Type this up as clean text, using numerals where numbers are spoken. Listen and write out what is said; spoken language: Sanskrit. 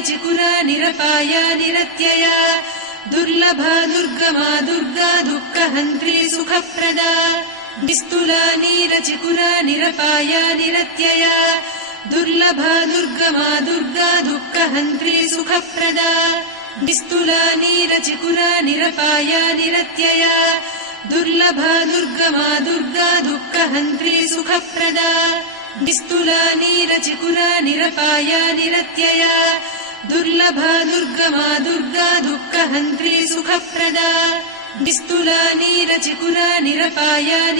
नीरचिकुरा निरपाया निरत्यया दुर्लभा दुर्गमा दुर्गा दुःखहन्त्री सुखप्रदा निस्तुला नीरचिकुरा निरपाया निरत्यया दुर्लभा दुर्गमा दुर्गा दुःखहन्त्री सुखप्रदा निस्तुला नीरचिकुरा निरपाया निरत्यया दुर्लभा दुर्गमा दुर्गा दुःखहन्त्री सुखप्रदा निस्तुला नीरचिकुरा निरपाया निरत्यया दुर्लभा दुर्गमा दुर्गा दुःखहन्त्री सुखप्रदा निस्तुला नीरचिकुरा निरपाया